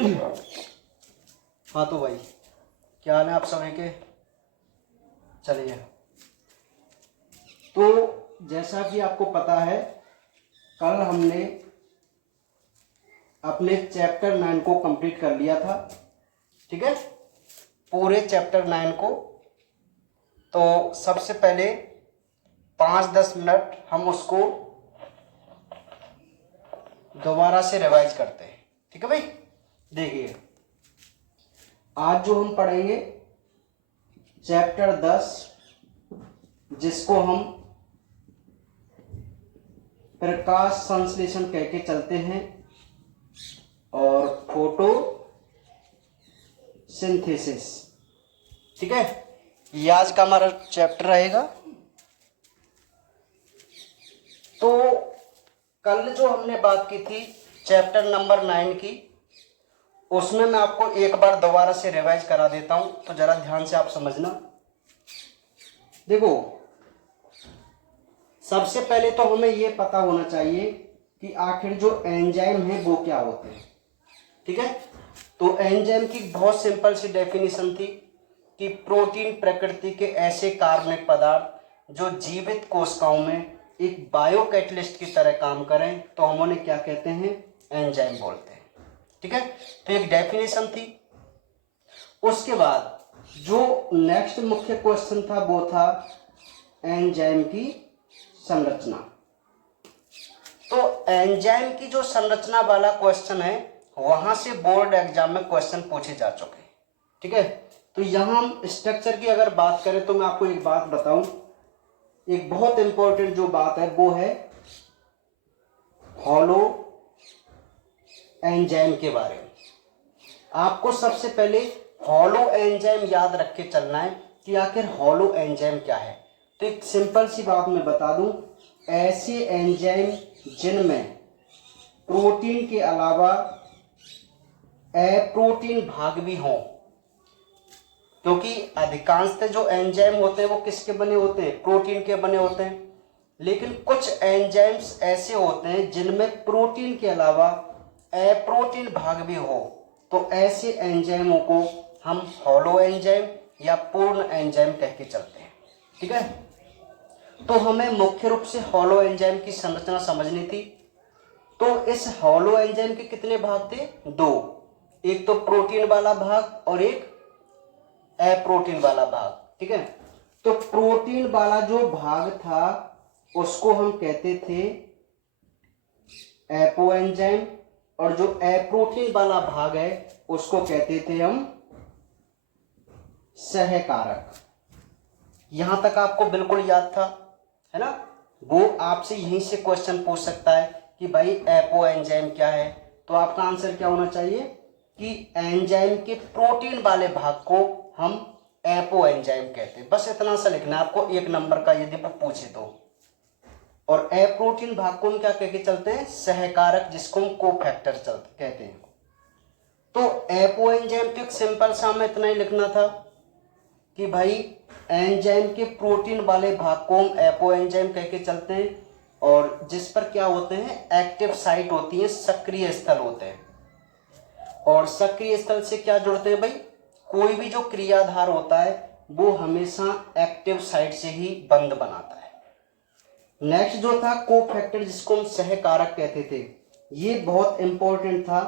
हाँ तो भाई, क्या हाल है आप सभी के। चलिए, तो जैसा कि आपको पता है, कल हमने अपने चैप्टर 9 को कंप्लीट कर लिया था। ठीक है, पूरे चैप्टर 9 को। तो सबसे पहले 5-10 मिनट हम उसको दोबारा से रिवाइज करते हैं। ठीक है भाई, देखिए आज जो हम पढ़ेंगे चैप्टर 10, जिसको हम प्रकाश संश्लेषण कह के चलते हैं, और फोटो सिंथेसिस। ठीक है, ये आज का हमारा चैप्टर रहेगा। तो कल जो हमने बात की थी चैप्टर नंबर 9 की, उसमें मैं आपको एक बार दोबारा से रिवाइज करा देता हूं, तो जरा ध्यान से आप समझना। देखो, सबसे पहले तो हमें यह पता होना चाहिए कि आखिर जो एंजाइम है वो क्या होते हैं। ठीक है, तो एंजाइम की बहुत सिंपल सी डेफिनेशन थी कि प्रोटीन प्रकृति के ऐसे कार्बनिक पदार्थ जो जीवित कोशिकाओं में एक बायो कैटलिस्ट की तरह काम करें, तो हम उन्हें क्या कहते हैं, एंजाइम बोलते हैं। ठीक है, तो एक डेफिनेशन थी। उसके बाद जो नेक्स्ट मुख्य क्वेश्चन था वो था एंजाइम की संरचना। तो एंजाइम की जो संरचना वाला क्वेश्चन है, वहां से बोर्ड एग्जाम में क्वेश्चन पूछे जा चुके हैं। ठीक है, तो यहां हम स्ट्रक्चर की अगर बात करें तो मैं आपको एक बात बताऊं, एक बहुत इंपॉर्टेंट जो बात है वो है हॉलो एंजाइम के बारे में। आपको सबसे पहले हॉलो एंजाइम याद रख के चलना है कि आखिर हॉलो एंजाइम क्या है। तो एक सिंपल सी बात मैं बता दूं, ऐसे एंजाइम जिनमें प्रोटीन के अलावा अप्रोटीन भाग भी हों, क्योंकि अधिकांशतः जो एंजाइम होते हैं वो किसके बने होते हैं, प्रोटीन के बने होते हैं। लेकिन कुछ एंजाइम्स ऐसे होते हैं जिनमें प्रोटीन के अलावा अप्रोटीन भाग भी हो, तो ऐसे एंजाइमों को हम हॉलो एंजाइम या पूर्ण एंजाइम कह के चलते हैं। ठीक है, तो हमें मुख्य रूप से हॉलो एंजाइम की संरचना समझनी थी। तो इस हॉलो एंजाइम के कितने भाग थे, दो, एक तो प्रोटीन वाला भाग और एक अप्रोटीन वाला भाग। ठीक है, तो प्रोटीन वाला जो भाग था उसको हम कहते थे एपो एंजाइम, और जो अप्रोटीन वाला भाग है उसको कहते थे हम सहकारक। यहां तक आपको बिल्कुल याद था, है ना। वो आपसे यहीं से क्वेश्चन पूछ सकता है कि भाई एपो एंजाइम क्या है, तो आपका आंसर क्या होना चाहिए कि एंजाइम के प्रोटीन वाले भाग को हम एपो एंजाइम कहते हैं। बस इतना सा लिखना है आपको, एक नंबर का यदि वो पूछे तो। और अप्रोटीन भाग को हम क्या कह के चलते हैं, सहकारक, जिसको हम कोफैक्टर कहते हैं। तो एपो एंजाइम तो एक सिंपल सा हमें इतना ही लिखना था कि भाई एंजाइम के प्रोटीन वाले भाग को हम एपो एंजाइम कह के चलते हैं, और जिस पर क्या होते हैं, एक्टिव साइट होती है, सक्रिय स्थल होते हैं। और सक्रिय स्थल से क्या जुड़ते हैं भाई, कोई भी जो क्रियाधार होता है वो हमेशा एक्टिव साइट से ही बंध बनाता है। नेक्स्ट जो था कोफैक्टर, जिसको हम सहकारक कहते थे, ये बहुत इंपॉर्टेंट था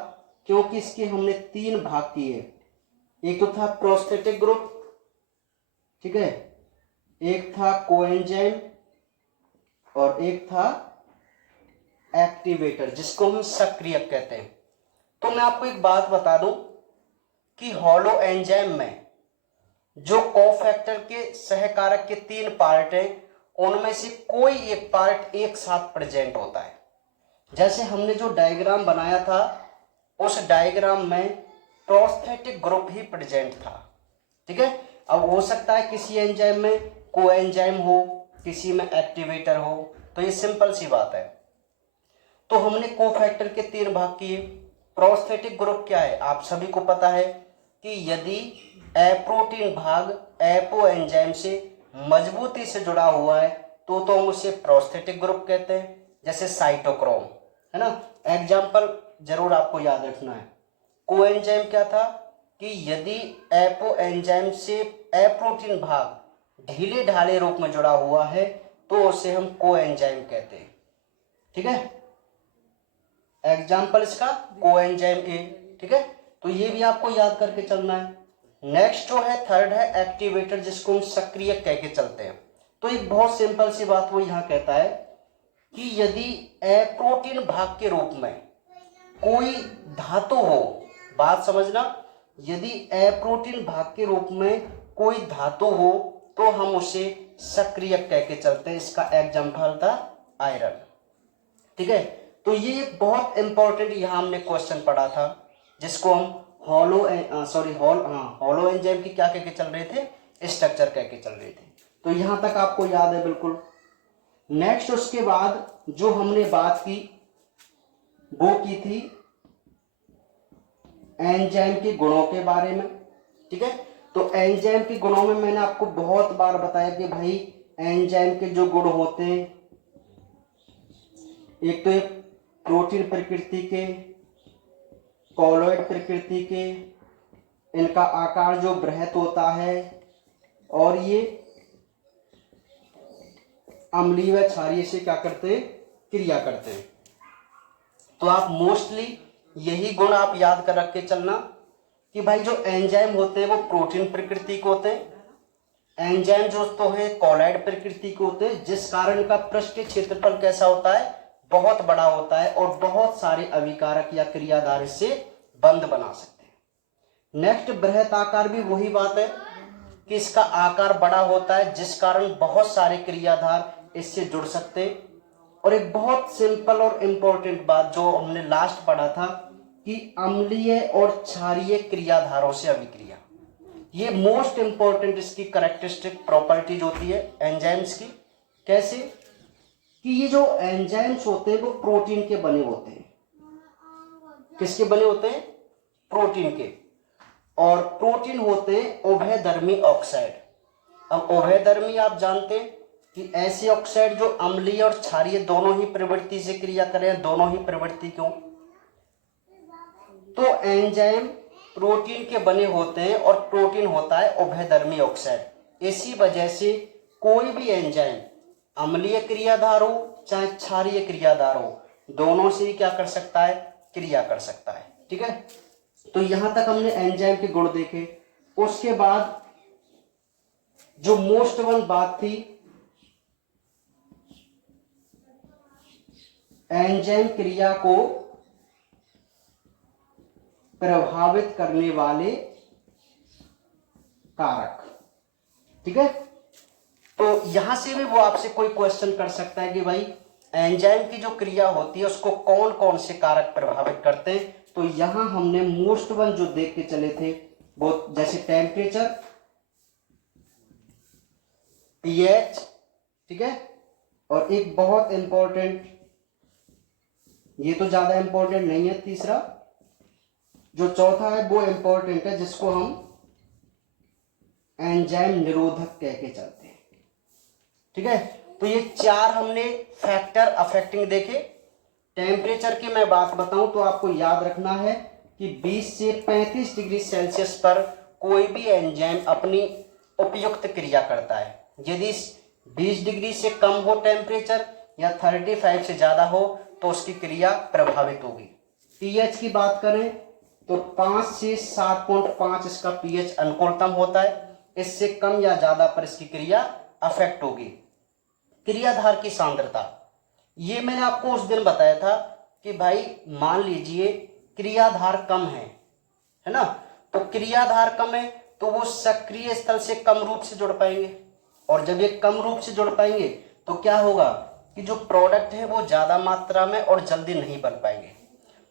क्योंकि इसके हमने 3 भाग किए। एक तो था प्रोस्थेटिक ग्रुप, ठीक है, एक था कोएंजाइम, और एक था एक्टिवेटर, जिसको हम सक्रियक कहते हैं। तो मैं आपको एक बात बता दूं कि हॉलो एंजाइम में जो कोफैक्टर के सहकारक के 3 पार्ट हैं, उनमें से कोई एक पार्ट एक साथ प्रेजेंट होता है। जैसे हमने जो डायग्राम बनाया था, उस डायग्राम में प्रोस्थेटिक ग्रुप ही प्रेजेंट था। ठीक है, अब हो सकता है किसी एंजाइम में कोएंजाइम हो, किसी में एक्टिवेटर हो, तो ये सिंपल सी बात है। तो हमने कोफैक्टर के 3 भाग किए। प्रोस्थेटिक ग्रुप क्या है, आप सभी को पता है कि यदि अप्रोटीन भाग एपो एंजाइम से मजबूती से जुड़ा हुआ है तो हम उसे प्रोस्थेटिक ग्रुप कहते हैं। जैसे साइटोक्रोम, है ना, एग्जाम्पल जरूर आपको याद रखना है। कोएंजाइम क्या था कि यदि एपो एंजाइम से एप्रोटीन भाग ढीले ढाले रूप में जुड़ा हुआ है तो उसे हम कोएंजाइम कहते हैं। ठीक है, एग्जाम्पल इसका कोएंजाइम ए। ठीक है, तो ये भी आपको याद करके चलना है। नेक्स्ट जो है थर्ड है एक्टिवेटर, जिसको हम सक्रिय कह के चलते हैं। तो एक बहुत सिंपल सी बात वो यहाँ कहता है कि यदि एप्रोटीन भाग के रूप में कोई धातु हो, बात समझना, यदि एप्रोटीन भाग के रूप में कोई धातु हो तो हम उसे सक्रिय कह के चलते हैं। इसका एग्जाम्पल था आयरन। ठीक है, तो ये एक बहुत इंपॉर्टेंट यहाँ हमने क्वेश्चन पढ़ा था, जिसको हम हॉलो एंजाइम की क्या कह के चल रहे थे, स्ट्रक्चर कह के चल रहे थे। तो यहाँ तक आपको याद है बिल्कुल। नेक्स्ट उसके बाद जो हमने बात की वो की थी एंजाइम के गुणों के बारे में। ठीक है, तो एंजाइम के गुणों में मैंने आपको बहुत बार बताया कि भाई एंजाइम के जो गुण होते हैं, एक तो एक प्रोटीन प्रकृति के, कॉलॉइड प्रकृति के, इनका आकार जो बृहत होता है और ये अम्लीय व क्षारीय से क्या करते हैं, क्रिया करते हैं। तो आप मोस्टली यही गुण आप याद कर रख के चलना कि भाई जो एंजाइम होते हैं वो प्रोटीन प्रकृति के होते हैं। एंजाइम जो तो है कॉलॉइड प्रकृति के होते हैं, जिस कारण का पृष्ठीय क्षेत्रफल कैसा होता है, बहुत बड़ा होता है और बहुत सारे अभिकारक या क्रियाधार इससे बंध बना सकते हैं। नेक्स्ट बृहत आकार भी वही बात है कि इसका आकार बड़ा होता है, जिस कारण बहुत सारे क्रियाधार इससे जुड़ सकते हैं। और एक बहुत सिंपल और इंपॉर्टेंट बात जो हमने लास्ट पढ़ा था कि अम्लीय और क्षारीय क्रियाधारों से अभिक्रिया, ये मोस्ट इंपॉर्टेंट इसकी कैरेक्टरिस्टिक प्रॉपर्टीज होती है एंजाइम्स की। कैसे कि ये जो एंजाइम्स होते हैं वो प्रोटीन के बने होते हैं। किसके बने होते हैं, प्रोटीन के। और प्रोटीन होते हैं उभयधर्मी ऑक्साइड। अब उभयधर्मी आप जानते हैं कि ऐसे ऑक्साइड जो अम्लीय और क्षारीय दोनों ही प्रवृत्ति से क्रिया करें, दोनों ही प्रवृत्ति क्यों, तो एंजाइम प्रोटीन के बने होते हैं और प्रोटीन होता है उभयधर्मी ऑक्साइड। इसी वजह से कोई भी एंजाइम अम्लीय क्रियाधार हो चाहे क्षारीय क्रियाधार हो, दोनों से ही क्या कर सकता है, क्रिया कर सकता है। ठीक है, तो यहां तक हमने एंजाइम के गुण देखे। उसके बाद जो मोस्ट वन बात थी एंजाइम क्रिया को प्रभावित करने वाले कारक। ठीक है, तो यहां से भी वो आपसे कोई क्वेश्चन कर सकता है कि भाई एंजाइम की जो क्रिया होती है उसको कौन कौन से कारक प्रभावित करते हैं। तो यहां हमने मोस्ट वन जो देख के चले थे वो जैसे टेम्परेचर, पीएच, ठीक है, और एक बहुत इंपॉर्टेंट, ये तो ज्यादा इंपॉर्टेंट नहीं है, तीसरा जो चौथा है वो इंपॉर्टेंट है, जिसको हम एंजाइम निरोधक कह के चलते हैं। ठीक है, तो ये चार हमने फैक्टर अफेक्टिंग देखे। टेम्परेचर की मैं बात बताऊं तो आपको याद रखना है कि 20 से 35 डिग्री सेल्सियस पर कोई भी एंजाइम अपनी उपयुक्त क्रिया करता है। यदि 20 डिग्री से कम हो टेम्परेचर या 35 से ज्यादा हो तो उसकी क्रिया प्रभावित होगी। पीएच की बात करें तो 5 से 7.5 इसका पीएच अनुकूलतम होता है। इससे कम या ज्यादा पर इसकी क्रिया अफेक्ट होगी। क्रियाधार की सांद्रता, ये मैंने आपको उस दिन बताया था कि भाई मान लीजिए क्रियाधार कम है ना, तो क्रियाधार कम है तो वो सक्रिय स्थल से कम रूप से जुड़ पाएंगे, और जब ये कम रूप से जुड़ पाएंगे तो क्या होगा कि जो प्रोडक्ट है वो ज्यादा मात्रा में और जल्दी नहीं बन पाएंगे।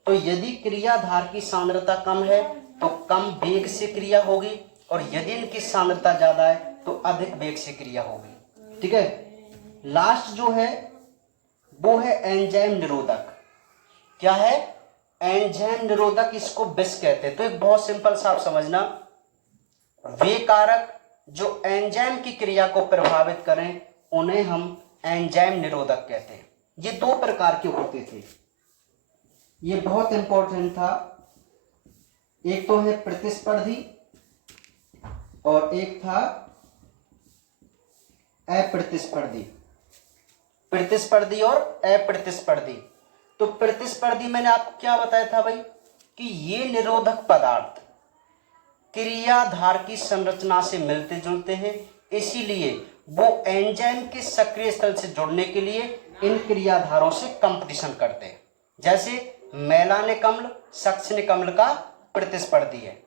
तो यदि क्रियाधार की सांद्रता कम है तो कम वेग से क्रिया होगी, और यदि इनकी सांद्रता ज्यादा है तो अधिक वेग से क्रिया होगी। ठीक है, लास्ट जो है वो है एंजाइम निरोधक। क्या है, एंजाइम निरोधक, इसको बिस कहते हैं। तो एक बहुत सिंपल सा आप समझना, वे कारक जो एंजाइम की क्रिया को प्रभावित करें उन्हें हम एंजाइम निरोधक कहते हैं। ये दो प्रकार के होते थे, ये बहुत इंपॉर्टेंट था। एक तो है प्रतिस्पर्धी और एक था अप्रतिस्पर्धी। प्रतिस्पर्धी और अप्रतिस्पर्धी। तो प्रतिस्पर्धी मैंने आपको क्या बताया था भाई कि ये निरोधक पदार्थ क्रियाधार की संरचना से मिलते जुलते हैं, इसीलिए वो एंजाइम के सक्रिय स्थल से जुड़ने के लिए इन क्रियाधारों से कंपटीशन करते हैं। जैसे मैलानिक अम्ल सक्सिनिक अम्ल का प्रतिस्पर्धी है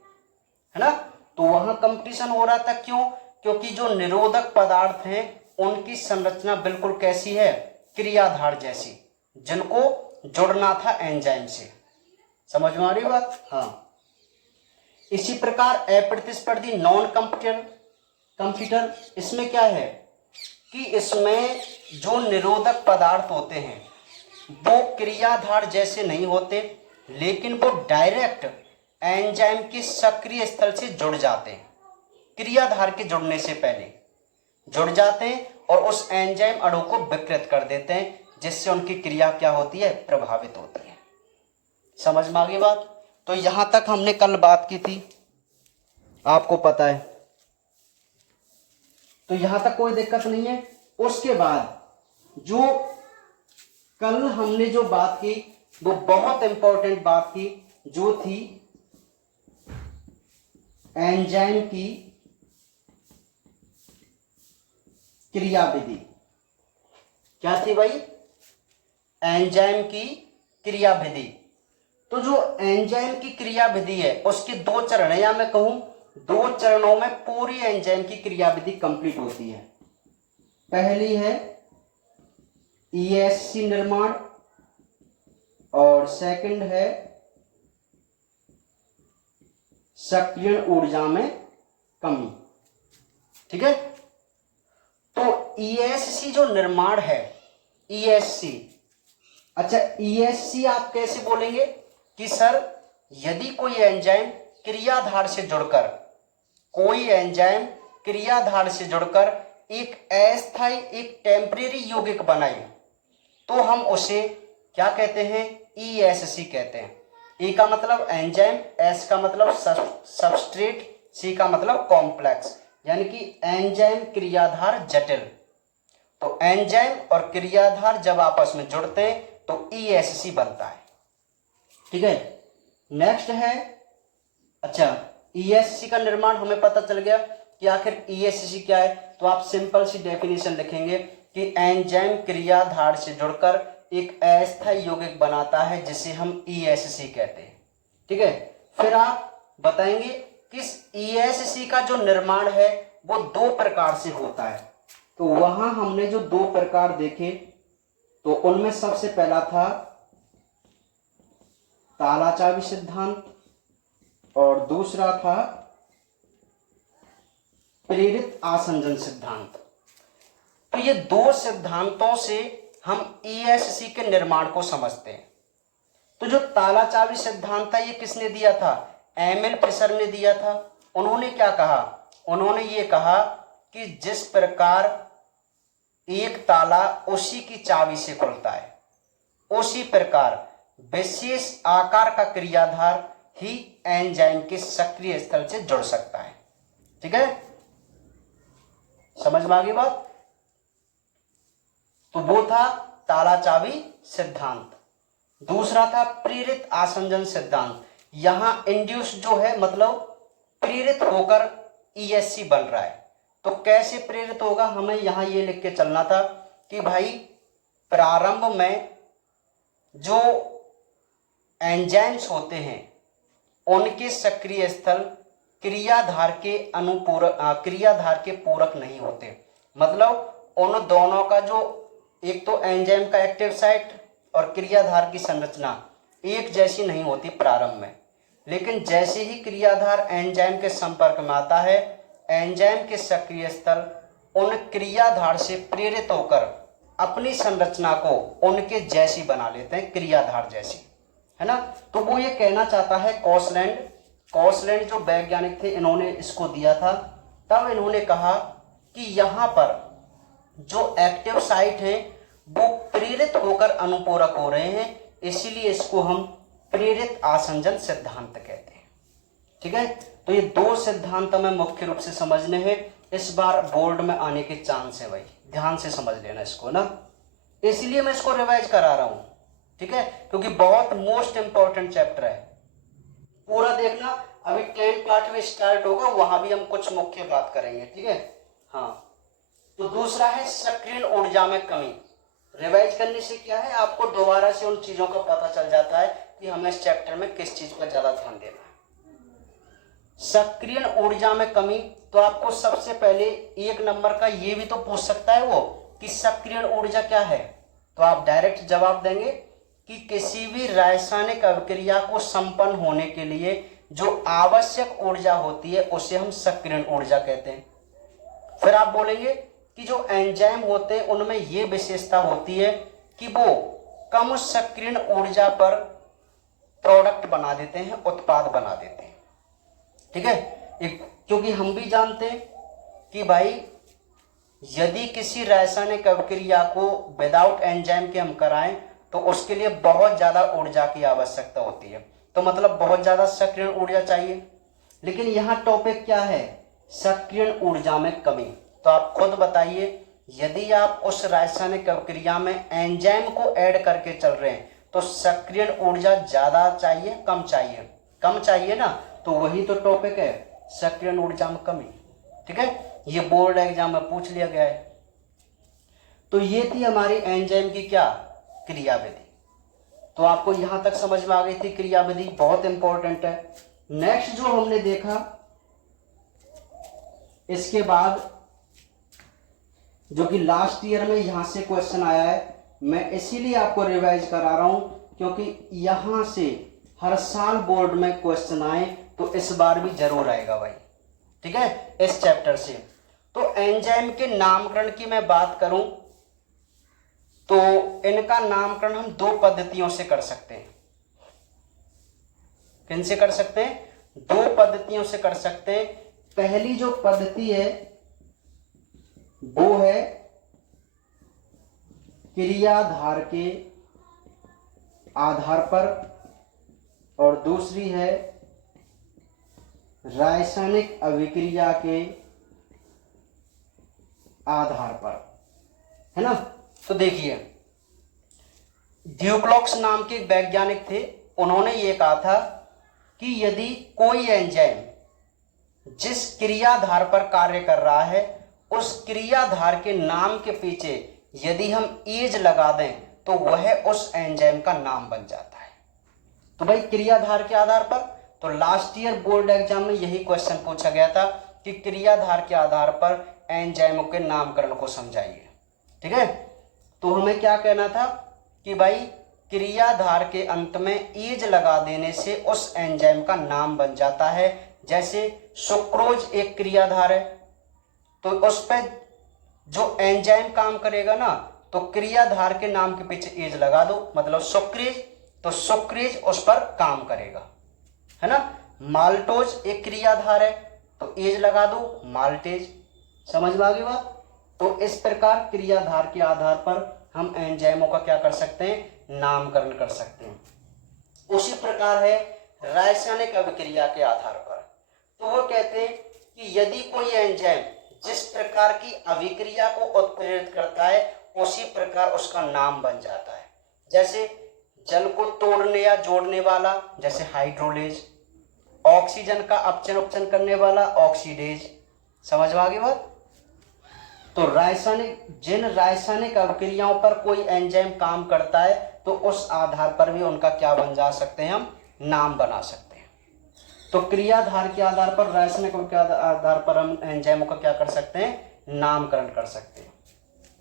ना। तो वहां कंपटीशन हो रहा था, क्यों? क्योंकि जो निरोधक पदार्थ हैं उनकी संरचना बिल्कुल कैसी है? क्रियाधार जैसी, जिनको जुड़ना था एंजाइम से। समझ में आ रही बात? हाँ। इसी प्रकार अप्रतिस्पर्धी नॉन कंप्यूटर, इसमें क्या है कि इसमें जो निरोधक पदार्थ होते हैं वो क्रियाधार जैसे नहीं होते, लेकिन वो डायरेक्ट एंजाइम के सक्रिय स्थल से जुड़ जाते हैं। क्रियाधार के जुड़ने से पहले जुड़ जाते हैं और उस एंजाइम अणु को विकृत कर देते हैं, जिससे उनकी क्रिया क्या होती है? प्रभावित होती है। समझ में आ गई बात? तो यहां तक हमने कल बात की थी, आपको पता है, तो यहां तक कोई दिक्कत नहीं है। उसके बाद जो कल हमने जो बात की वो बहुत इंपॉर्टेंट बात की, जो थी एंजाइम की क्रियाविधि। क्या थी भाई? एंजाइम की क्रियाविधि। तो जो एंजाइम की क्रियाविधि है उसके दो चरण है, या मैं कहूं 2 चरणों में पूरी एंजाइम की क्रियाविधि कंप्लीट होती है। पहली है ESC निर्माण और सेकंड है सक्रियण ऊर्जा में कमी। ठीक है। तो ESC जो निर्माण है, ESC, अच्छा ESC आप कैसे बोलेंगे कि सर यदि कोई एंजाइम क्रियाधार से जुड़कर, कोई एंजाइम क्रियाधार से जुड़कर एक अस्थायी, एक टेम्परेरी यौगिक बनाए, तो हम उसे क्या कहते हैं? ESC कहते हैं। E का मतलब एंजाइम, S का मतलब सबस्ट्रेट, C का मतलब कॉम्प्लेक्स, यानी कि एंजाइम क्रियाधार जटिल। तो एंजाइम और क्रियाधार जब आपस में जुड़ते हैं तो ESC बनता है। ठीक है। नेक्स्ट है, अच्छा ESC का निर्माण हमें पता चल गया कि आखिर ESC क्या है। तो आप सिंपल सी डेफिनेशन लिखेंगे कि एंजाइम क्रियाधार से जुड़कर एक अस्थायी यौगिक बनाता है जिसे हम ESC कहते हैं। ठीक है। फिर आप बताएंगे कि इस ESC का जो निर्माण है वो 2 प्रकार से होता है। तो वहां हमने जो 2 प्रकार देखे, तो उनमें सबसे पहला था ताला-चाबी सिद्धांत और दूसरा था प्रेरित आसंजन सिद्धांत। तो ये 2 सिद्धांतों से हम ESC के निर्माण को समझते हैं। तो जो ताला-चाबी सिद्धांत था ये किसने दिया था? एमिल फिशर ने दिया था। उन्होंने क्या कहा? उन्होंने ये कहा कि जिस प्रकार एक ताला उसी की चाबी से खुलता है, उसी प्रकार विशेष आकार का क्रियाधार ही एंजाइम के सक्रिय स्थल से जुड़ सकता है। ठीक है, समझ में आ गई बात? तो वो था ताला चाबी सिद्धांत। दूसरा था प्रेरित आसंजन सिद्धांत। यहां इंड्यूस जो है मतलब प्रेरित होकर ESC बन रहा है। तो कैसे प्रेरित होगा, हमें यहां ये लिख के चलना था कि भाई प्रारंभ में जो एंजाइम्स होते हैं उनके सक्रिय स्थल क्रियाधार के पूरक नहीं होते। मतलब उन दोनों का जो, एक तो एंजाइम का एक्टिव साइट और क्रियाधार की संरचना एक जैसी नहीं होती प्रारंभ में, लेकिन जैसे ही क्रियाधार एंजाइम के संपर्क में आता है, एंजाइम के सक्रिय स्थल उन क्रियाधार से प्रेरित होकर अपनी संरचना को उनके जैसी बना लेते हैं, क्रियाधार जैसी, है ना। तो वो ये कहना चाहता है, कॉसलैंड जो वैज्ञानिक थे इन्होंने इसको दिया था। तब इन्होंने कहा कि यहाँ पर जो एक्टिव साइट है वो प्रेरित होकर अनुपूरक हो रहे हैं, इसीलिए इसको हम प्रेरित आसंजन सिद्धांत कहते हैं। ठीक है, तो ये दो सिद्धांत हमें मुख्य रूप से समझने हैं, इस बार बोर्ड में आने के चांस है भाई, ध्यान से समझ लेना इसको ना, इसलिए मैं इसको रिवाइज करा रहा हूं, ठीक है, क्योंकि बहुत मोस्ट इंपॉर्टेंट चैप्टर है, पूरा देखना। अभी 10 पार्ट में स्टार्ट होगा, वहां भी हम कुछ मुख्य बात करेंगे, ठीक है। हाँ, तो दूसरा है सक्रिय ऊर्जा में कमी। रिवाइज करने से क्या है, आपको दोबारा से उन चीजों का पता चल जाता है कि हमें इस चैप्टर में किस चीज पर ज्यादा ध्यान देना है। सक्रिय ऊर्जा में कमी, तो आपको सबसे पहले 1 नंबर का ये भी तो पूछ सकता है वो कि सक्रिय ऊर्जा क्या है, तो आप डायरेक्ट जवाब देंगे कि किसी भी रासायनिक अभिक्रिया को संपन्न होने के लिए जो आवश्यक ऊर्जा होती है उसे हम सक्रिय ऊर्जा कहते हैं। फिर आप बोलेंगे कि जो एंजाइम होते हैं उनमें ये विशेषता होती है कि वो कम सक्रिय ऊर्जा पर प्रोडक्ट बना देते हैं, उत्पाद बना देते हैं, ठीक है। क्योंकि हम भी जानते हैं कि भाई यदि किसी रासायनिक अभिक्रिया को विदाउट एंजाइम के हम कराएं तो उसके लिए बहुत ज्यादा ऊर्जा की आवश्यकता होती है, तो मतलब बहुत ज्यादा सक्रिय ऊर्जा चाहिए। लेकिन यहाँ टॉपिक क्या है, सक्रिय ऊर्जा में कमी। तो आप खुद बताइए, यदि आप उस रासायनिक अभिक्रिया में एंजाइम को ऐड करके चल रहे हैं तो सक्रिय ऊर्जा ज्यादा चाहिए कम चाहिए, कम चाहिए ना, तो वही तो टॉपिक है, सक्रिय ऊर्जा में कमी, ठीक है। ये बोर्ड एग्जाम में पूछ लिया गया है। तो ये थी हमारी एंजाइम की क्या क्रियाविधि। तो आपको यहां तक समझ में आ गई थी, क्रियाविधि बहुत इंपॉर्टेंट है। नेक्स्ट जो हमने देखा, इसके बाद जो कि लास्ट ईयर में यहां से क्वेश्चन आया है, मैं इसीलिए आपको रिवाइज करा रहा हूं क्योंकि यहां से हर साल बोर्ड में क्वेश्चन आए तो इस बार भी जरूर आएगा भाई, ठीक है, इस चैप्टर से। तो एंजाइम के नामकरण की मैं बात करूं तो इनका नामकरण हम 2 पद्धतियों से कर सकते हैं। किन से कर सकते हैं, 2 पद्धतियों से कर सकते हैं। पहली जो पद्धति है वो है क्रियाधार के आधार पर और दूसरी है रासायनिक अभिक्रिया के आधार पर, है ना। तो देखिए, ड्यूक्लॉक्स नाम के एक वैज्ञानिक थे, उन्होंने ये कहा था कि यदि कोई एंजाइम जिस क्रियाधार पर कार्य कर रहा है उस क्रियाधार के नाम के पीछे यदि हम एज लगा दें तो वह उस एंजाइम का नाम बन जाता है। तो भाई क्रियाधार के आधार पर, तो लास्ट ईयर बोर्ड एग्जाम में यही क्वेश्चन पूछा गया था कि क्रियाधार के आधार पर एंजाइमों के नामकरण को समझाइए, ठीक है। तो हमें क्या कहना था कि भाई क्रियाधार के अंत में एज लगा देने से उस एंजाइम का नाम बन जाता है। जैसे सुक्रोज एक क्रियाधार है, तो उस पर जो एंजाइम काम करेगा ना, तो क्रियाधार के नाम के पीछे एज लगा दो, मतलब सुक्रेज, तो सुक्रेज उस पर काम करेगा, है ना। माल्टोज एक क्रियाधार है, तो एज लगा दो माल्टेज, समझ में आ गई बात। तो इस प्रकार क्रियाधार के आधार पर हम एंजाइमों का क्या कर सकते हैं, नामकरण कर सकते हैं। उसी प्रकार है रासायनिक अभिक्रिया के आधार पर, तो वो कहते हैं कि यदि कोई एंजाइम जिस प्रकार की अभिक्रिया को उत्प्रेरित करता है उसी प्रकार उसका नाम बन जाता है। जैसे जल को तोड़ने या जोड़ने वाला जैसे हाइड्रोलेज, ऑक्सीजन का अपचन उपचन करने वाला ऑक्सीडेज, समझ में आ गई बात। तो जिन रासायनिक अभिक्रियाओं पर कोई एंजाइम काम करता है तो उस आधार पर भी उनका क्या बन जा सकते हैं, हम नाम बना सकते हैं। तो क्रियाधार के आधार पर, रासायनिक के आधार पर हम एंजाइमों का क्या कर सकते हैं, नामकरण कर सकते हैं,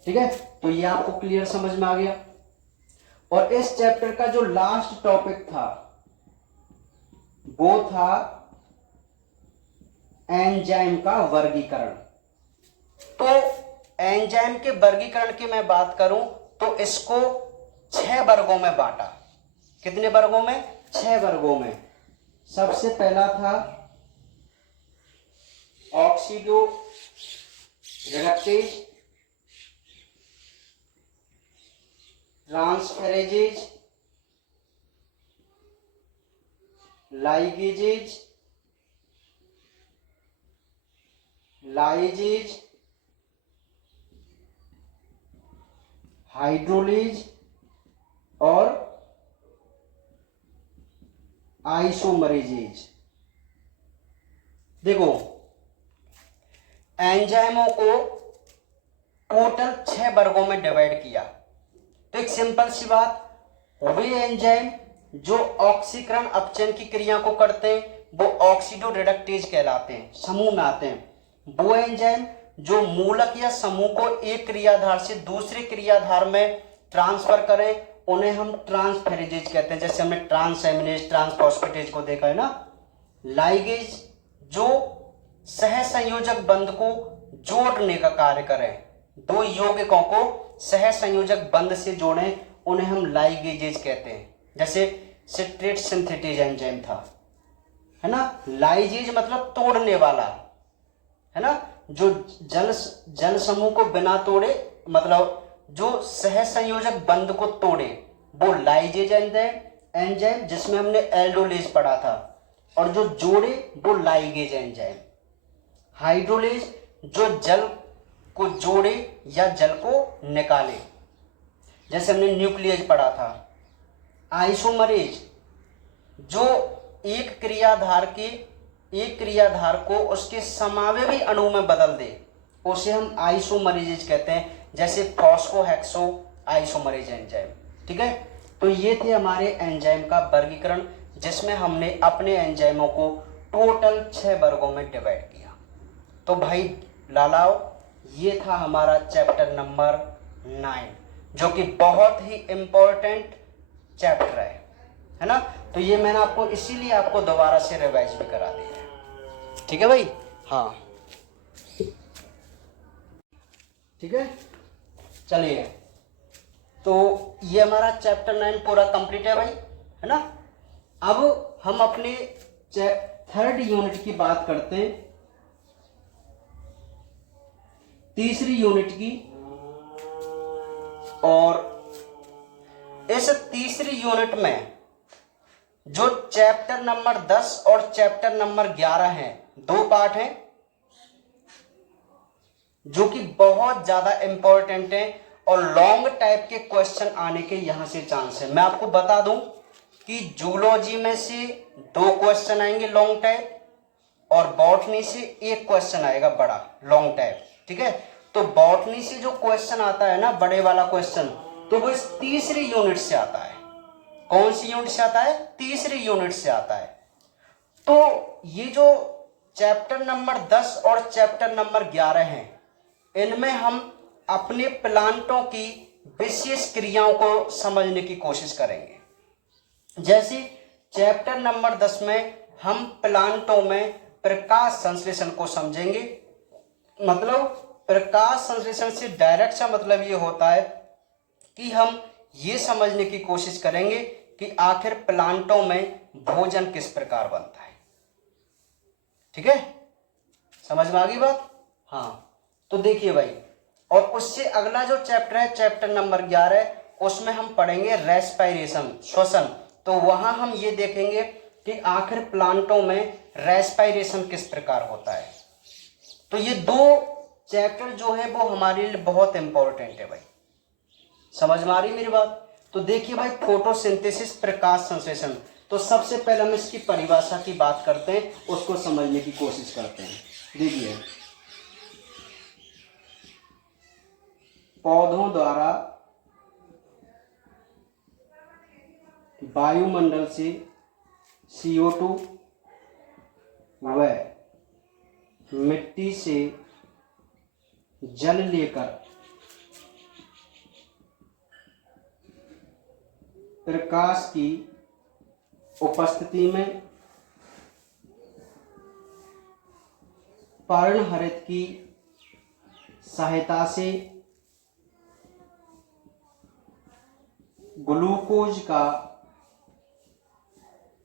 ठीक है। तो ये आपको क्लियर समझ में आ गया। और इस चैप्टर का जो लास्ट टॉपिक था वो था एंजाइम का वर्गीकरण। तो एंजाइम के वर्गीकरण की मैं बात करूं तो इसको 6 वर्गों में बांटा। कितने वर्गों में, 6 वर्गों में। सबसे पहला था ऑक्सीडो रिडक्टेज, ट्रांसफेरेजेज, लाइगेजेज लाइजेज, हाइड्रोलेज और आइसोमरेजेज। देखो एंजाइमों को टोटल 6 वर्गों में डिवाइड किया। तो एक सिंपल सी बात, वे एंजाइम जो ऑक्सीकरण अपचयन की क्रिया को करते हैं वो ऑक्सीडो रिडक्टेज कहलाते हैं, समूह में आते हैं। वो एंजाइम जो मूलक या समूह को एक क्रियाधार से दूसरे क्रियाधार में ट्रांसफर करें उन्हें हम ट्रांसफेरेजेज कहते हैं। जैसे हमने ट्रांसएमिनेज, ट्रांसफॉस्फेटेज को देखा है ना। लाइगेज जो सहसंयोजक बंध को जोड़ने का कार्य करें, दो यौगिकों को सहसंयोजक बंध से जोड़ें, उन्हें हम लाइगेजेज कहते हैं। जैसे सिट्रेट सिंथेटेज एंजाइम था, है ना। लाइजेज मतलब तोड़ने वाला, है ना, जो जल समूह को बिना तोड़े, मतलब जो सहसंयोजक बंध को तोड़े वो लाइजेज एंजाइम, जिसमें हमने एल्डोलेज पढ़ा था। और जो जोड़े वो लाइगेज एंजाइम। हाइड्रोलेज जो जल को जोड़े या जल को निकाले, जैसे हमने न्यूक्लियस पढ़ा था। आइसोमरेज जो एक क्रियाधार को उसके समावयवी अणु में बदल दे, उसे हम आइसोमरेजेज कहते हैं। जैसे फॉस्फोहेक्सो आइसोमरेज एंजाइम। ठीक है, तो ये थे हमारे एंजाइम का वर्गीकरण, जिसमें हमने अपने एंजाइमों को टोटल 6 वर्गों में डिवाइड किया। तो भाई लालाओ, ये था हमारा चैप्टर नंबर 9, जो कि बहुत ही इंपॉर्टेंट चैप्टर है ना। तो ये मैंने आपको इसीलिए आपको दोबारा से रिवाइज भी करा दिया है। ठीक है भाई, हाँ ठीक है। चलिए, तो ये हमारा चैप्टर 9 पूरा कंप्लीट है भाई, है ना। अब हम अपने थर्ड यूनिट की बात करते हैं, तीसरी यूनिट की। और इस तीसरी यूनिट में जो चैप्टर नंबर 10 और चैप्टर नंबर 11 हैं, 2 पार्ट हैं जो कि बहुत ज्यादा इंपॉर्टेंट है और लॉन्ग टाइप के क्वेश्चन आने के यहां से चांस है। मैं आपको बता दूं कि जूलॉजी में से 2 क्वेश्चन आएंगे लॉन्ग टाइप, और बॉटनी से 1 क्वेश्चन आएगा बड़ा लॉन्ग टाइप। ठीक है, तो बॉटनी से जो क्वेश्चन आता है ना, बड़े वाला क्वेश्चन, तो वो इस तीसरी यूनिट से आता है। कौन सी यूनिट से आता है? तीसरी यूनिट से आता है। तो ये जो चैप्टर नंबर 10 और चैप्टर नंबर 11 हैं, इनमें हम अपने प्लांटों की विशेष क्रियाओं को समझने की कोशिश करेंगे। जैसे चैप्टर नंबर 10 में हम प्लांटों में प्रकाश संश्लेषण को समझेंगे। मतलब प्रकाश संश्लेषण से डायरेक्ट सा मतलब ये होता है कि हम ये समझने की कोशिश करेंगे कि आखिर प्लांटों में भोजन किस प्रकार बनता है। ठीक है, समझ में आ गई बात? हाँ, तो देखिए भाई, और उससे अगला जो चैप्टर है चैप्टर नंबर 11, उसमें हम पढ़ेंगे रेस्पायरेशन, श्वसन। तो वहां हम ये देखेंगे कि आखिर प्लांटों में रेस्पायरेशन किस प्रकार होता है। तो ये 2 चैप्टर जो है वो हमारे लिए बहुत इंपॉर्टेंट है भाई। समझ में आ रही मेरी बात? तो देखिए भाई, फोटोसिंथेसिस, प्रकाश संश्लेषण। तो सबसे पहले हम इसकी परिभाषा की बात करते हैं, उसको समझने की कोशिश करते हैं। देखिए, पौधों द्वारा वायुमंडल से CO2 व मिट्टी से जल लेकर प्रकाश की उपस्थिति में पर्णहरित की सहायता से ग्लूकोज का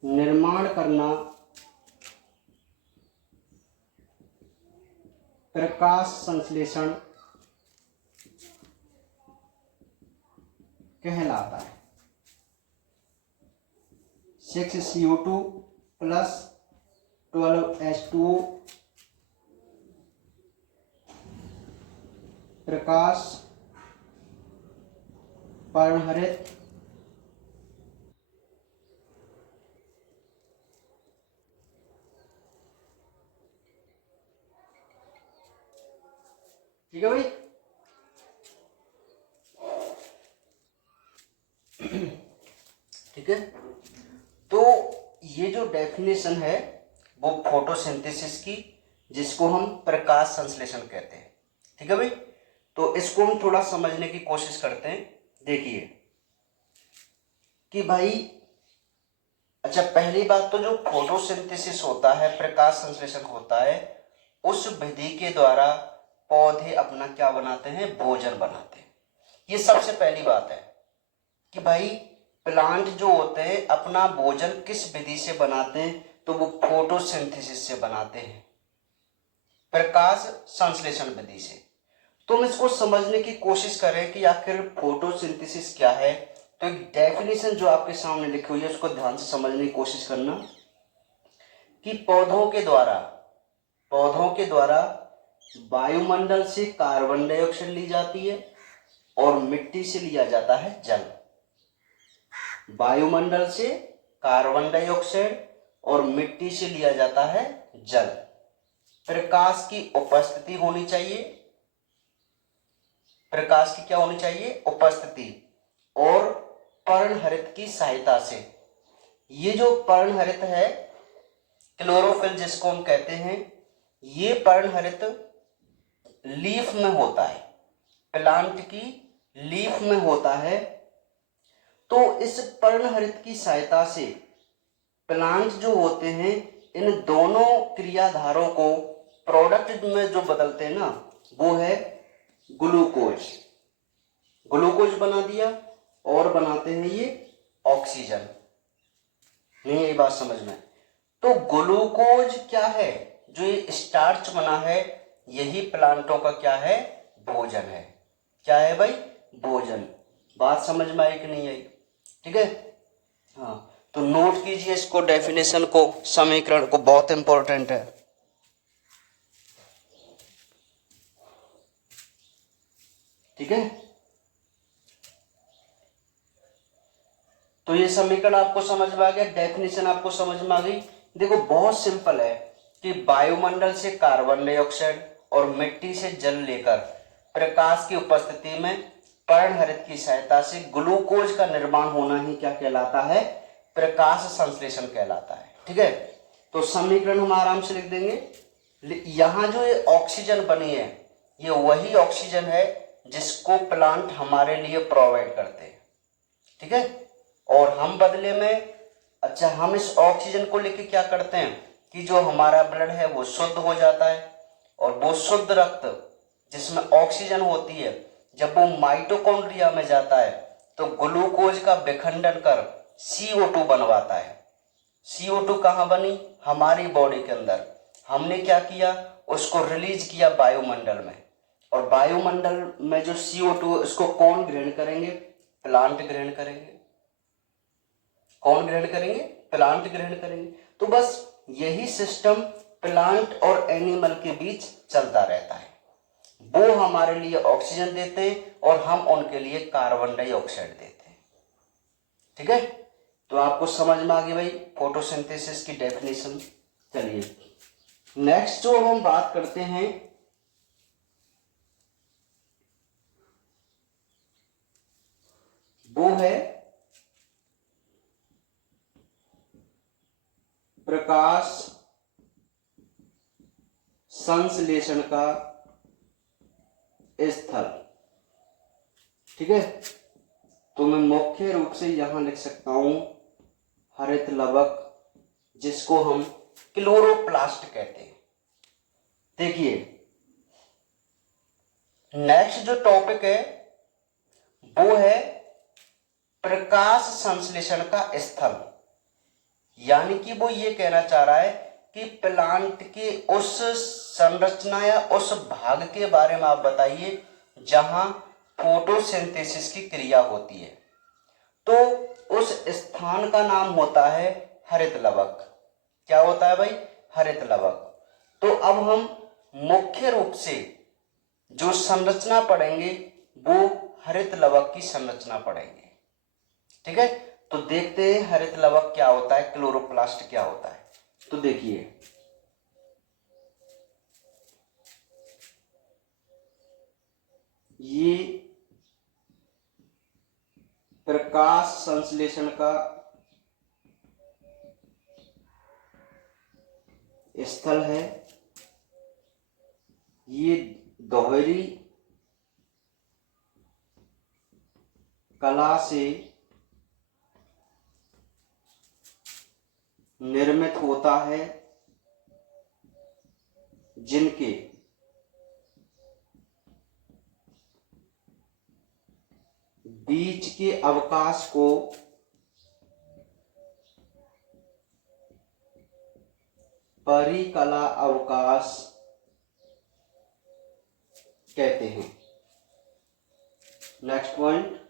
निर्माण करना प्रकाश संश्लेषण कहलाता है। 6CO2 + 12H2O प्रकाश पर्णहरित ठीक है भाई। ठीक है, तो ये जो डेफिनेशन है वो फोटोसिंथेसिस की, जिसको हम प्रकाश संश्लेषण कहते हैं। ठीक है भाई, तो इसको हम थोड़ा समझने की कोशिश करते हैं। देखिए कि भाई, अच्छा पहली बात तो जो फोटोसिंथेसिस होता है, प्रकाश संश्लेषण होता है, उस विधि के द्वारा पौधे अपना क्या बनाते हैं, भोजन बनाते हैं। ये सबसे पहली बात है कि भाई प्लांट जो होते हैं अपना भोजन किस विधि से बनाते हैं, तो वो फोटोसिंथेसिस से बनाते हैं, प्रकाश संश्लेषण विधि से। तो हम इसको समझने की कोशिश करें कि आखिर फोटोसिंथेसिस क्या है। तो एक डेफिनेशन जो आपके सामने लिखी हुई है उसको ध्यान से समझने की कोशिश करना कि पौधों के द्वारा वायुमंडल से कार्बन डाइऑक्साइड ली जाती है और मिट्टी से लिया जाता है जल। वायुमंडल से कार्बन डाइऑक्साइड और मिट्टी से लिया जाता है जल। प्रकाश की उपस्थिति होनी चाहिए, प्रकाश की क्या होनी चाहिए, उपस्थिति, और पर्णहरित की सहायता से। ये जो पर्णहरित है, क्लोरोफिल जिसको हम कहते हैं, ये पर्णहरित लीफ में होता है, प्लांट की लीफ में होता है। तो इस पर्णहरित की सहायता से प्लांट जो होते हैं इन दोनों क्रियाधारों को प्रोडक्ट में जो बदलते हैं ना, वो है ग्लूकोज। ग्लूकोज बना दिया और बनाते हैं ये ऑक्सीजन। नहीं, ये बात समझ में। तो ग्लूकोज क्या है, जो ये स्टार्च बना है, यही प्लांटों का क्या है, भोजन है। क्या है भाई, भोजन। बात समझ में आई कि नहीं आई? ठीक है, हाँ, तो नोट कीजिए इसको, डेफिनेशन को, समीकरण को, बहुत इंपॉर्टेंट है। ठीक है, तो ये समीकरण आपको समझ में आ गया, डेफिनेशन आपको समझ में आ गई। देखो बहुत सिंपल है कि वायुमंडल से कार्बन डाइऑक्साइड और मिट्टी से जल लेकर प्रकाश की उपस्थिति में पर्णहरित की सहायता से ग्लूकोज का निर्माण होना ही क्या कहलाता है, प्रकाश संश्लेषण कहलाता है। ठीक है, तो समीकरण हम आराम से लिख देंगे। यहां जो ये ऑक्सीजन बनी है, ये वही ऑक्सीजन है जिसको प्लांट हमारे लिए प्रोवाइड करते हैं। ठीक है, और हम बदले में, अच्छा हम इस ऑक्सीजन को लेके क्या करते हैं कि जो हमारा ब्लड है वो शुद्ध हो जाता है, और वो शुद्ध रक्त जिसमें ऑक्सीजन होती है, जब वो माइटोकॉन्ड्रिया में जाता है तो ग्लूकोज का विखंडन कर CO2 बनवाता है। CO2 कहाँ बनी, हमारी बॉडी के अंदर। हमने क्या किया, उसको रिलीज किया वायुमंडल में, और वायुमंडल में जो CO2 उसको कौन ग्रहण करेंगे, प्लांट ग्रहण करेंगे। कौन ग्रहण करेंगे, प्लांट ग्रहण करेंगे। तो बस यही सिस्टम प्लांट और एनिमल के बीच चलता रहता है। वो हमारे लिए ऑक्सीजन देते हैं और हम उनके लिए कार्बन डाइऑक्साइड देते हैं। ठीक है, तो आपको समझ में आ गई भाई फोटोसिंथेसिस की डेफिनेशन। चलिए नेक्स्ट जो हम बात करते हैं वो है प्रकाश संश्लेषण का स्थल। ठीक है, तो मैं मुख्य रूप से यहां लिख सकता हूं हरित लवक, जिसको हम क्लोरोप्लास्ट कहते हैं। देखिए नेक्स्ट जो टॉपिक है वो है प्रकाश संश्लेषण का स्थल। यानी कि वो ये कहना चाह रहा है कि प्लांट के उस संरचना या उस भाग के बारे में आप बताइए जहां फोटोसिंथेसिस की क्रिया होती है। तो उस स्थान का नाम होता है हरित लवक। क्या होता है भाई, हरित लवक। तो अब हम मुख्य रूप से जो संरचना पढ़ेंगे वो हरित लवक की संरचना पढ़ेंगे। ठीक है, तो देखते हैं हरित लवक क्या होता है, क्लोरोप्लास्ट क्या होता है। तो देखिए ये प्रकाश संश्लेषण का स्थल है। ये दोहरी कला से निर्मित होता है, जिनके बीच के अवकाश को परिकला अवकाश कहते हैं। नेक्स्ट पॉइंट,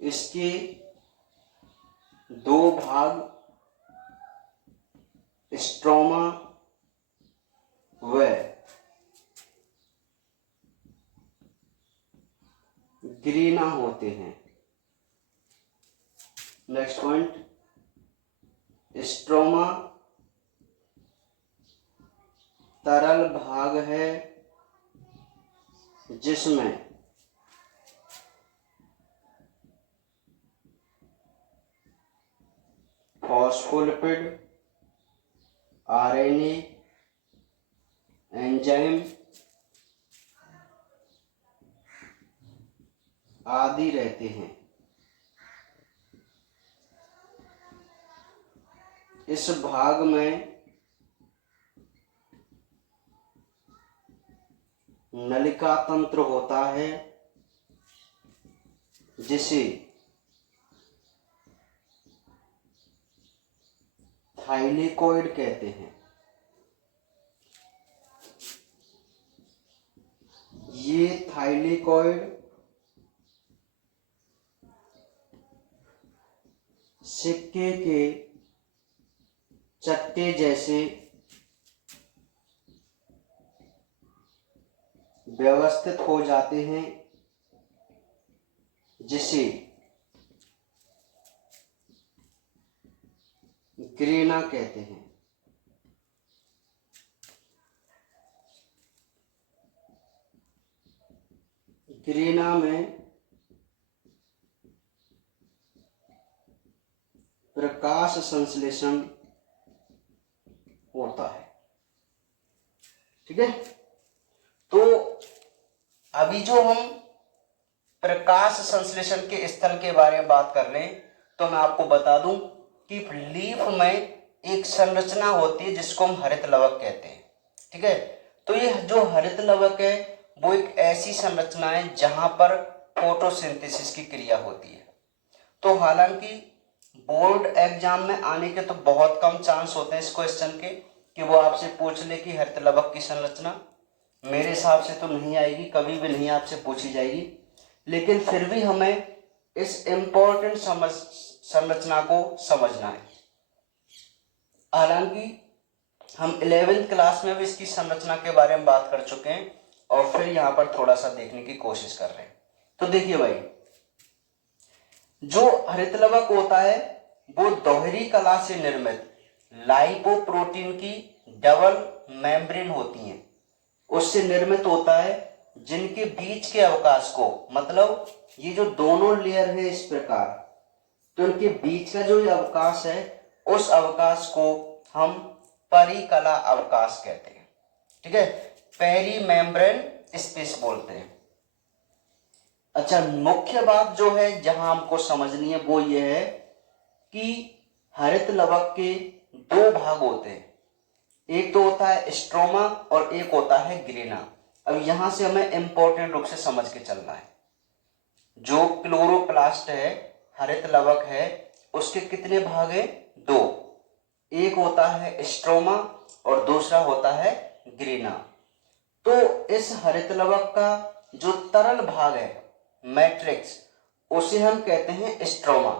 इसके दो भाग स्ट्रोमा व ग्रीना होते हैं। नेक्स्ट पॉइंट, स्ट्रोमा तरल भाग है जिसमें फॉस्फोलिपिड, आरएनए, एंजाइम आदि रहते हैं। इस भाग में नलिका तंत्र होता है जिसे थाइलेकॉइड कहते हैं। ये थाइलेकॉइड सिक्के के चट्टे जैसे व्यवस्थित हो जाते हैं, जिसे ग्रेना कहते हैं। ग्रेना में प्रकाश संश्लेषण होता है। ठीक है, तो अभी जो हम प्रकाश संश्लेषण के स्थल के बारे में बात कर रहे हैं, तो मैं आपको बता दूं कि लीफ में एक संरचना होती है जिसको हम हरित लवक कहते हैं। ठीक है, तो ये जो हरित लवक है वो एक ऐसी संरचना है जहां पर फोटोसिंथेसिस की क्रिया होती है। तो हालांकि बोर्ड एग्जाम में आने के तो बहुत कम चांस होते हैं इस क्वेश्चन के कि वो आपसे पूछ ले कि हरित लवक की संरचना, मेरे हिसाब से तो नहीं आएगी, कभी भी नहीं आपसे पूछी जाएगी। लेकिन फिर भी हमें इस इम्पोर्टेंट संरचना को समझना है। हालांकि हम 11वीं क्लास में भी इसकी संरचना के बारे में बात कर चुके हैं और फिर यहाँ पर थोड़ा सा देखने की कोशिश कर रहे हैं। तो देखिए भाई, जो हरित लवक होता है वो दोहरी कला से निर्मित लाइपोप्रोटीन की डबल मेम्ब्रेन होती हैं, उससे निर्मित होता है, जिनके बीच के अवकाश को, मतलब ये जो दोनों लेयर है इस प्रकार, तो इनके बीच का जो ये अवकाश है उस अवकाश को हम परिकला अवकाश कहते हैं। ठीक है, पेरी मेम्ब्रेन स्पेस बोलते हैं। अच्छा, मुख्य बात जो है जहां हमको समझनी है वो ये है कि हरित लवक के दो भाग होते हैं, एक तो होता है स्ट्रोमा और एक होता है ग्रेना। अब यहां से हमें इंपॉर्टेंट रूप से समझ के चलना है। जो क्लोरोप्लास्ट है, हरित लवक है, उसके कितने भाग हैं? दो, एक होता है स्ट्रोमा और दूसरा होता है ग्रेना। तो इस हरित लवक का जो तरल भाग है, मैट्रिक्स, उसे हम कहते हैं स्ट्रोमा,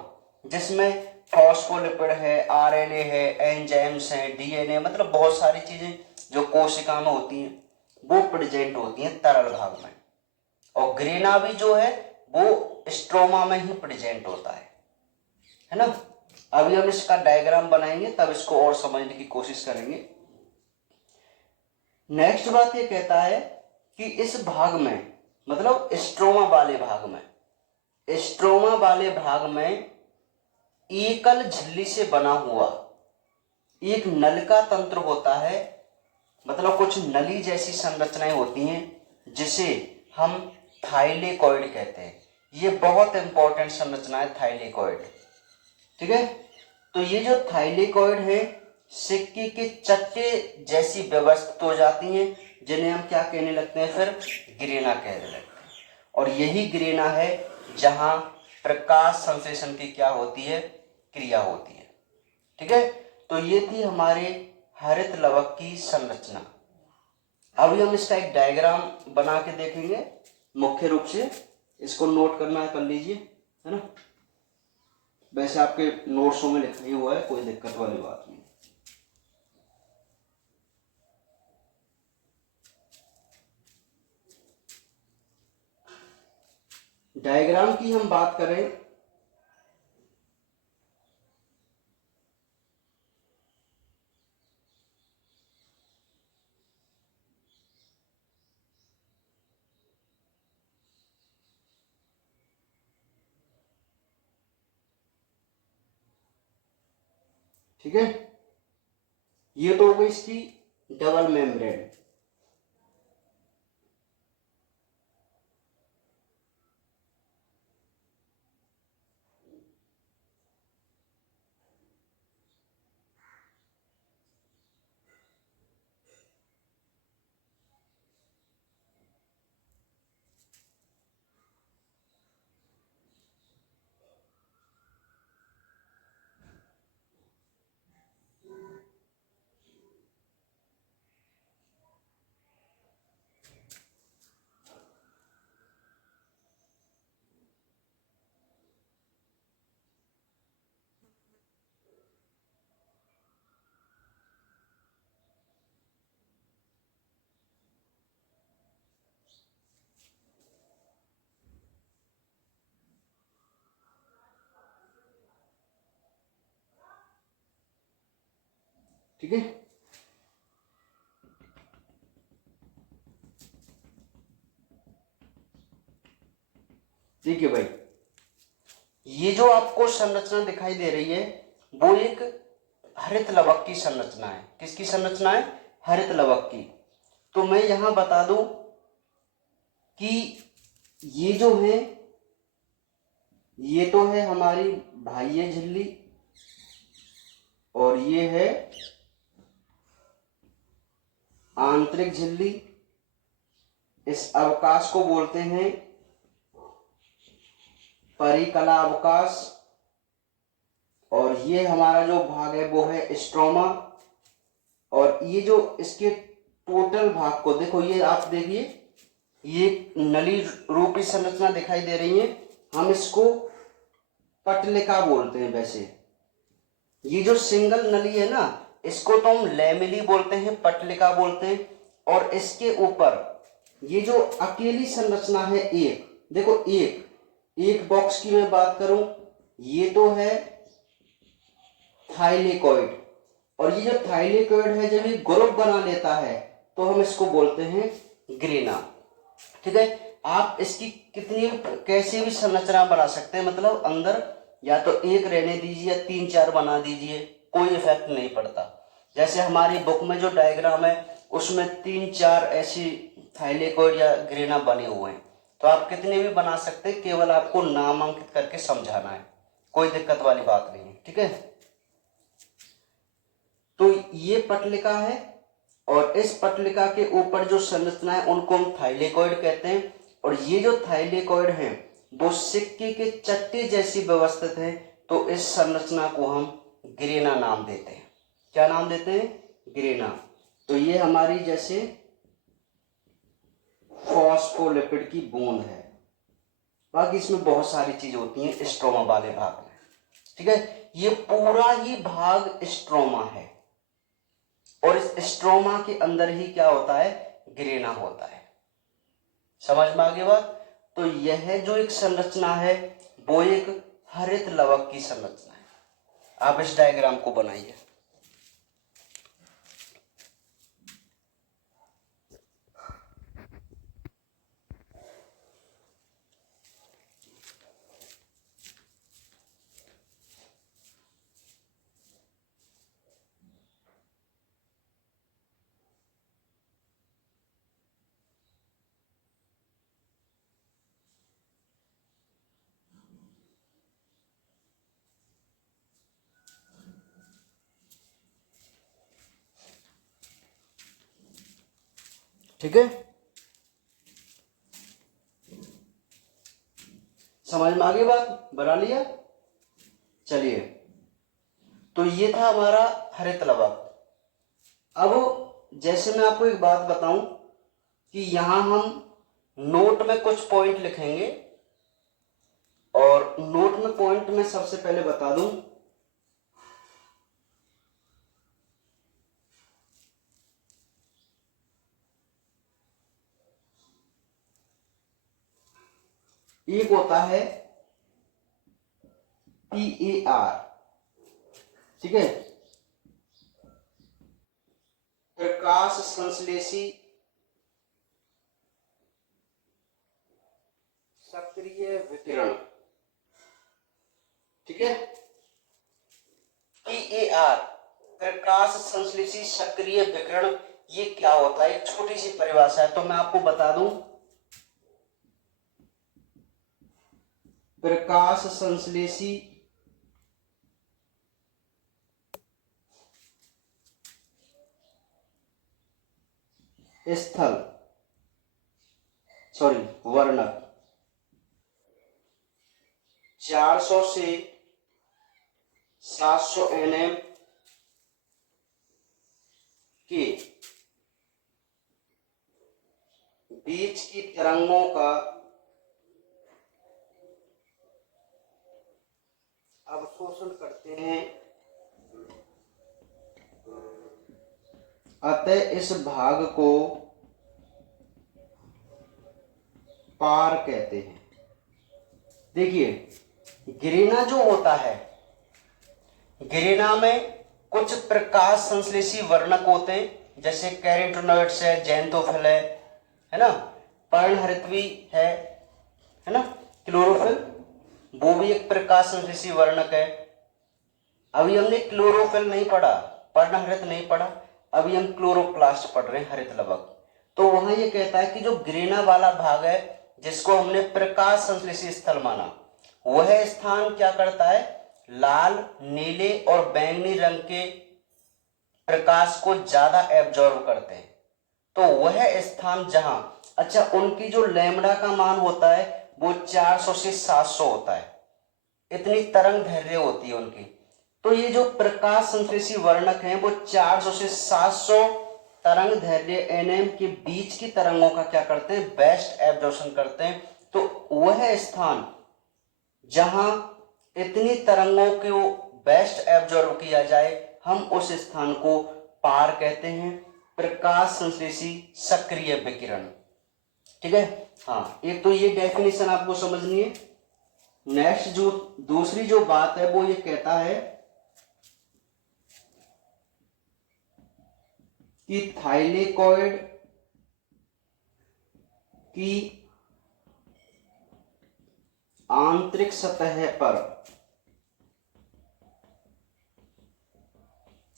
जिसमें फॉस्फोलिपिड है, आरएनए है, एंजाइम्स हैं, डीएनए, मतलब बहुत सारी चीजें जो कोशिका में होती हैं वो प्रेजेंट होती है तरल भाग में, और ग्रेना भी जो है वो स्ट्रोमा में ही प्रेजेंट होता है ना। अभी हम इसका डायग्राम बनाएंगे तब इसको और समझने की कोशिश करेंगे। नेक्स्ट बात ये कहता है कि इस भाग में, मतलब स्ट्रोमा वाले भाग में, स्ट्रोमा वाले भाग में एकल झिल्ली से बना हुआ एक नलिका तंत्र होता है, मतलब कुछ नली जैसी संरचनाएं होती हैं जिसे हम थाइलेकॉइड कहते हैं। ये बहुत इंपॉर्टेंट संरचना है थाइलेकॉइड, ठीक है। तो ये जो थाइलेकॉइड है सिक्के के चट्टे जैसी व्यवस्थित हो जाती हैं, जिन्हें हम क्या कहने लगते हैं, फिर ग्रेना कहने लगते हैं। और यही ग्रेना है जहां प्रकाश संश्लेषण की क्या होती है, क्रिया होती है, ठीक है। तो ये थी हमारे हरित लवक की संरचना। अभी हम इसका एक डायग्राम बना के देखेंगे। मुख्य रूप से इसको नोट करना कर लीजिए, है ना। वैसे आपके नोट्सों में लिखा ही हुआ है, कोई दिक्कत वाली बात नहीं। डायग्राम की हम बात करें ठीक है। ये तो हो गई इसकी डबल मेम्ब्रेन। ठीक है। ठीक है भाई, ये जो आपको संरचना दिखाई दे रही है वो एक हरित लवक की संरचना है। किसकी संरचना है, हरित लवक की। तो मैं यहां बता दूं कि ये जो है ये तो है हमारी बाह्य झिल्ली, और ये है आंतरिक झिल्ली। इस अवकाश को बोलते हैं परिकला अवकाश, और ये हमारा जो भाग है वो है स्ट्रोमा। और ये जो इसके टोटल भाग को देखो, ये आप देखिए, ये नली रूपी संरचना दिखाई दे रही है, हम इसको पटलिका बोलते हैं। वैसे ये जो सिंगल नली है ना, इसको तो हम लैमेली बोलते हैं, पटलिका बोलते हैं। और इसके ऊपर ये जो अकेली संरचना है, एक देखो, एक बॉक्स की मैं बात करूं, ये तो है थाइलेकॉइड, और ये जो थाइलेकॉइड है जब ये ग्रुप बना लेता है तो हम इसको बोलते हैं ग्रेना, ठीक है। आप इसकी कितनी कैसे भी संरचना बना सकते हैं, मतलब अंदर या तो एक रहने दीजिए या 3-4 बना दीजिए, कोई इफेक्ट नहीं पड़ता। जैसे हमारी बुक में जो डायग्राम है उसमें 3-4 ऐसी थाइलेकॉइड या ग्रेना बने हुए हैं, तो आप कितने भी बना सकते हैं, केवल आपको नामांकित करके समझाना है, कोई दिक्कत वाली बात नहीं है, ठीक है। तो ये पटलिका है, और इस पटलिका के ऊपर जो संरचना है उनको हम थाइलेकॉइड कहते हैं। और ये जो थाइलेकॉइड है वो सिक्के के चट्टे जैसी व्यवस्थित है, तो इस संरचना को हम ग्रेना नाम देते हैं। क्या नाम देते हैं, ग्रेना। तो ये हमारी जैसे फॉस्फोलिपिड की बूंद है। बाकी इसमें बहुत सारी चीज होती हैं स्ट्रोमा वाले भाग में, ठीक है। ये पूरा ही भाग स्ट्रोमा है, और इस स्ट्रोमा के अंदर ही क्या होता है, गिरेना होता है। समझ में आ गई बात? तो यह जो एक संरचना है वो एक हरित लवक की संरचना है। आप इस डायग्राम को बनाइए। ठीक है, समझ में आ गई बात? बना लिया? चलिए, तो ये था हमारा हरित लवक। अब जैसे मैं आपको एक बात बताऊं कि यहां हम नोट में कुछ पॉइंट लिखेंगे, और नोट में पॉइंट में सबसे पहले बता दूं एक होता है PAR, ठीक है, प्रकाश संश्लेषी सक्रिय विकिरण। ठीक है, PAR प्रकाश संश्लेषी सक्रिय विकिरण, ये क्या होता है? एक छोटी सी परिभाषा है, तो मैं आपको बता दूं। प्रकाश संश्लेषी स्थल वर्णक 400 से 700 nm के बीच की तरंगों का अवशोषण करते हैं, अतः इस भाग को पार कहते हैं। देखिए, गिरेना जो होता है, गिरेना में कुछ प्रकाश संश्लेषी वर्णक होते हैं, जैसे कैरोटीनॉइड्स है, ज़ैंथोफिल है ना, पर्णहरितवी है ना, क्लोरोफिल, वो भी एक प्रकाश संश्लेषी वर्णक है। अभी हमने क्लोरोफिल नहीं पढ़ा, पर्णहरित नहीं पढ़ा, अभी हम क्लोरोप्लास्ट पढ़ रहे हैं, हरित लवक। तो वहां ये कहता है कि जो गिरेना वाला भाग है, जिसको हमने प्रकाश संश्लेषी स्थल माना, वह स्थान क्या करता है? लाल, नीले और बैंगनी रंग के प्रकाश को ज्यादा एब्जॉर्ब करते हैं। तो वह स्थान जहां, अच्छा, उनकी जो लैम्डा का मान होता है वो 400 से 700 होता है, इतनी तरंग दैर्घ्य होती है उनकी। तो ये जो प्रकाश संश्लेषी वर्णक हैं वो 400 से 700 तरंग दैर्घ्य एनएम के बीच की तरंगों का क्या करते हैं? बेस्ट एब्जॉर्प्शन करते हैं। तो वह स्थान जहां इतनी तरंगों को बेस्ट एब्जॉर्ब किया जाए, हम उस स्थान को पार कहते हैं, प्रकाश संश्लेषी सक्रिय विकिरण। ठीक है, हाँ, एक तो ये डेफिनेशन आपको समझनी है। नेक्स्ट जो दूसरी जो बात है वो ये कहता है कि थाइलेकॉइड की आंतरिक सतह पर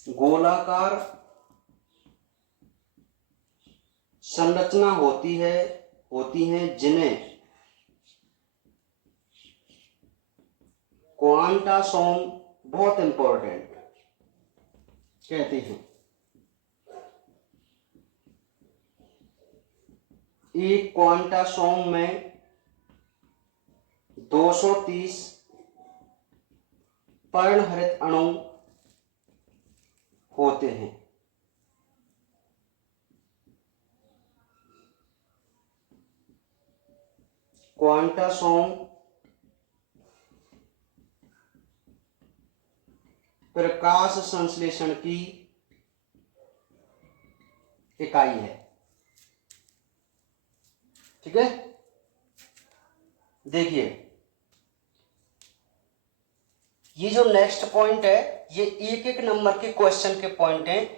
गोलाकार संरचना होती हैं जिन्हें क्वांटासोम, बहुत इंपॉर्टेंट, कहते हैं। एक क्वांटासोम में 230 पर्णहरित अणु होते हैं। क्वांटासोम प्रकाश संश्लेषण की इकाई है। ठीक है, देखिए ये जो नेक्स्ट पॉइंट है ये एक एक नंबर के क्वेश्चन के पॉइंट हैं,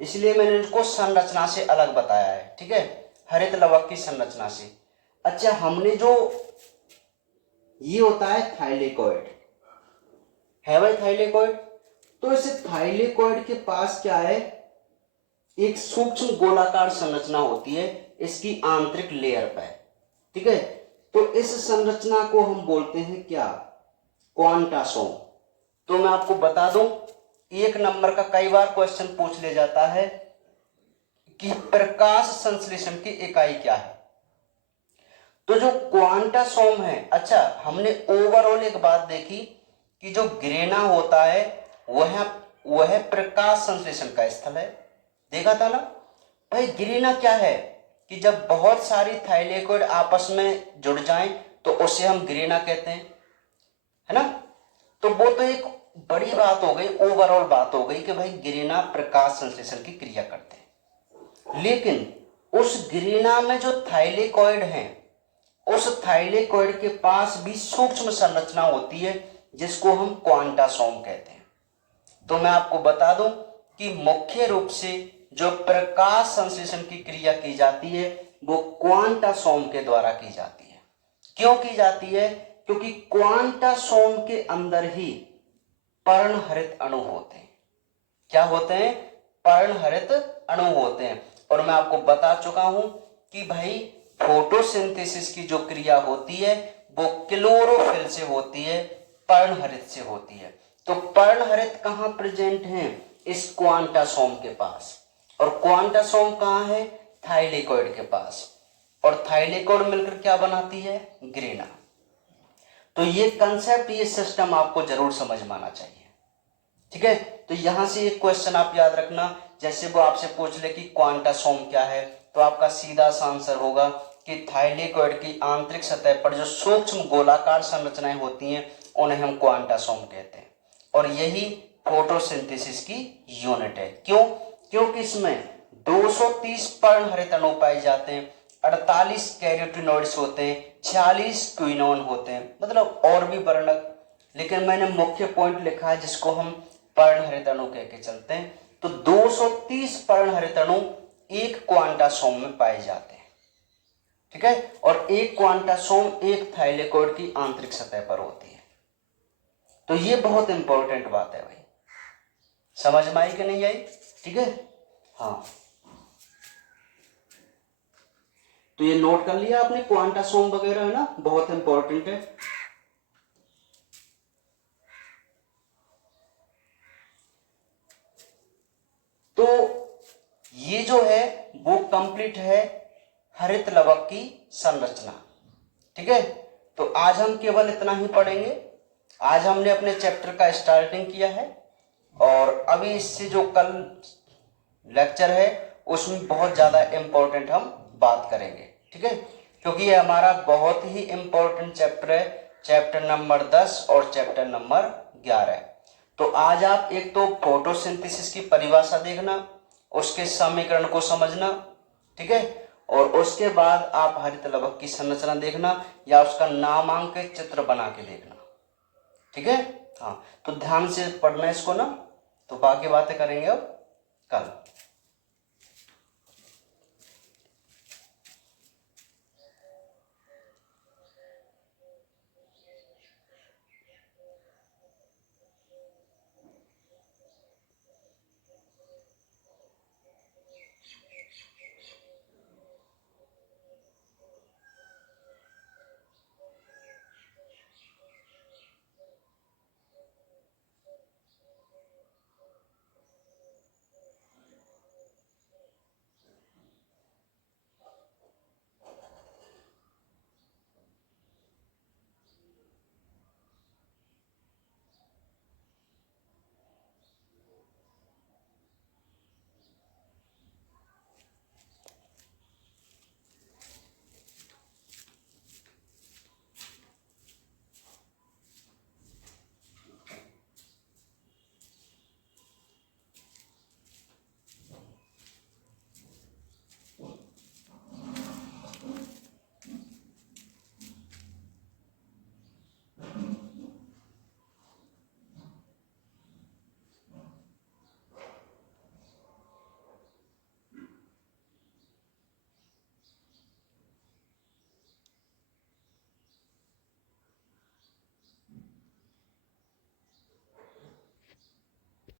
इसलिए मैंने इनको संरचना से अलग बताया है। ठीक है, हरित लवक की संरचना से। अच्छा, हमने जो ये होता है थाइलेकोइड, है भाई थाइलेकोइड। तो इस थाइलेकोइड के पास क्या है, एक सूक्ष्म गोलाकार संरचना होती है इसकी आंतरिक लेयर पर। ठीक है, तो इस संरचना को हम बोलते हैं क्या, क्वांटासोम। तो मैं आपको बता दूं, एक नंबर का कई बार क्वेश्चन पूछ ले जाता है कि प्रकाश संश्लेषण की इकाई क्या है। तो जो क्वांटासोम है, अच्छा हमने ओवरऑल एक बात देखी कि जो ग्रेना होता है वह प्रकाश संश्लेषण का स्थल है, देखा था ना भाई। ग्रेना क्या है कि जब बहुत सारी थाइलेकोइड आपस में जुड़ जाएं तो उसे हम ग्रेना कहते हैं, है ना। तो वो तो एक बड़ी बात हो गई, ओवरऑल बात हो गई कि भाई ग्रेना प्रकाश संश्लेषण की क्रिया करते हैं। लेकिन उस ग्रेना में जो थाइलेकोइड हैं, उस थाइलेकोइड के पास भी सूक्ष्म संरचना होती है जिसको हम क्वांटासोम कहते हैं। तो मैं आपको बता दूं कि मुख्य रूप से जो प्रकाश संश्लेषण की क्रिया की जाती है वो क्वांटासोम के द्वारा की जाती है। क्यों की जाती है, क्योंकि क्वांटासोम के अंदर ही पर्णहरित अणु होते हैं। क्या होते हैं, पर्णहरित अणु होते हैं। और मैं आपको बता चुका हूं कि भाई फोटोसिंथेसिस की जो क्रिया होती है वो क्लोरोफिल से होती है, पर्णहरित से होती है। तो पर्णहरित कहां प्रेजेंट है, इस क्वांटासोम के पास। और क्वांटासोम कहां है, थाइलेकोइड के पास। और थाइलेकोइड मिलकर क्या बनाती है, ग्रेना। तो ये कंसेप्ट, ये सिस्टम आपको जरूर समझ में आना चाहिए। ठीक है, तो यहां से एक क्वेश्चन आप याद रखना, जैसे वो आपसे पूछ ले कि क्वांटासोम क्या है, तो आपका सीधा सा आंसर होगा कि थाइलेकोइड की आंतरिक सतह पर जो सूक्ष्म गोलाकार संरचनाएं होती हैं उन्हें हम क्वांटासोम कहते हैं। और यही फोटोसिंथेसिस की यूनिट है। क्यों, क्योंकि इसमें 230 पर्णहरित अणु पाए जाते हैं, 48 कैरोटीनॉइड्स होते हैं, 46 क्विनोन होते हैं, मतलब और भी वर्णक। लेकिन मैंने मुख्य पॉइंट लिखा है जिसको हम पर्णहरित अणु कह के चलते हैं। तो 230 पर्णहरित अणु एक क्वांटासोम में पाए जाते हैं। ठीक है, और एक क्वांटासोम एक थाइलेकोइड की आंतरिक सतह पर होती है। तो ये बहुत इंपॉर्टेंट बात है भाई, समझ में आई कि नहीं आई। ठीक है, हाँ तो ये नोट कर लिया आपने, क्वांटासोम वगैरह है ना, बहुत इंपॉर्टेंट है। तो ये जो है वो कंप्लीट है हरित लवक की संरचना। ठीक है, तो आज हम केवल इतना ही पढ़ेंगे। आज हमने अपने चैप्टर का स्टार्टिंग किया है और अभी इससे जो कल लेक्चर है उसमें बहुत ज़्यादा इम्पोर्टेंट हम बात करेंगे। ठीक है, क्योंकि ये हमारा बहुत ही इम्पोर्टेंट चैप्टर है, चैप्टर नंबर 10 और चैप्टर नंबर 11। तो आज आप एक तो फोटोसिंथेसिस की परिभाषा देखना, उसके समीकरण को समझना। ठीक है, और उसके बाद आप हरित लवक की संरचना देखना या उसका नामांकित चित्र बना के देखना। ठीक है, हाँ तो ध्यान से पढ़ना इसको ना, तो बाकी बातें करेंगे अब कल।